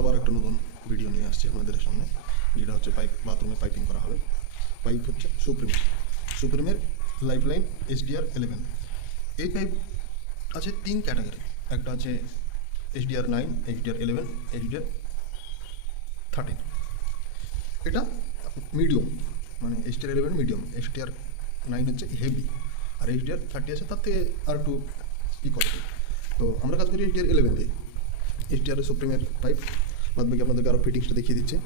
আবার একটা নতুন ভিডিও নিয়ে আসছি আপনাদের সামনে, যেটা হচ্ছে বাথরুমে পাইপিং করা হবে। পাইপ হচ্ছে সুপ্রিমের লাইফলাইন SDR11। এই পাইপ আছে 3 ক্যাটাগরি। একটা আছে SDR9, SDR11, SDR13। এটা মিডিয়াম, মানে SDR11 মিডিয়াম, SDR9 হচ্ছে হেভি, আর SDR30 আছে তার থেকে আর একটু কোয়ালিটি। তো আমরা কাজ করি SDR11 দিয়ে। SDR সুপ্রিমের পাইপ, বাদ বাকি আপনাদেরকে আরও ফিটিংসটা দেখিয়ে দিচ্ছে।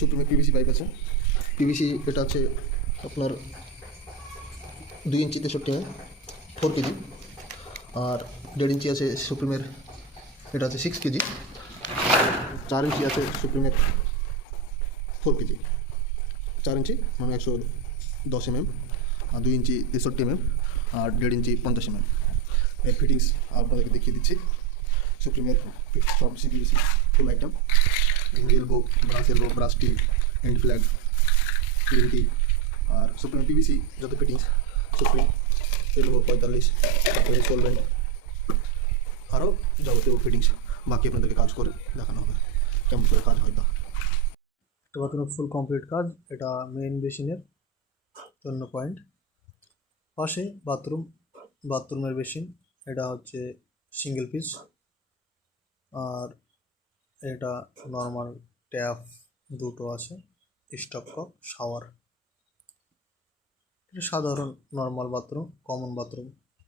সুপ্রিমের PVC পাইপ আছে। PVC এটা আছে আপনার 2 ইঞ্চি 63 4 কেজি, আর 1.5 ইঞ্চি আছে সুপ্রিমের, এটা আছে 6 কেজি। 4 ইঞ্চি আছে সুপ্রিমের 4 কেজি। 4 ইঞ্চি মানে 110 mm, আর 2 ইঞ্চি 63 mm, আর 1.5 ইঞ্চি 50 mm। এর ফিটিংস আপনাদেরকে দেখিয়ে দিচ্ছি। সুপ্রিমের সব CPVC full item, elbow, brass tee, end flag, tee, আর সুপ্রিম PVC যত ফিটিংস, সুপ্রিম এলবো 45, তারপরে সলভেন্ট, আরও যাবতীয় ফিটিংস বাকি আপনাদেরকে কাজ করে দেখানো হবে কেমন করে কাজ হয় তা। এটা বাথরুমের ফুল কমপ্লিট কাজ। এটা মেইন বেসিনের জন্য পয়েন্ট, পাশে বাথরুমের বেসিন। এটা হচ্ছে সিঙ্গেল পিস, আর এটা নর্মাল ট্যাপ দুটো আছে, স্টপ কক, শাওয়ার। এটা সাধারণ নর্মাল বাথরুম, কমন বাথরুম।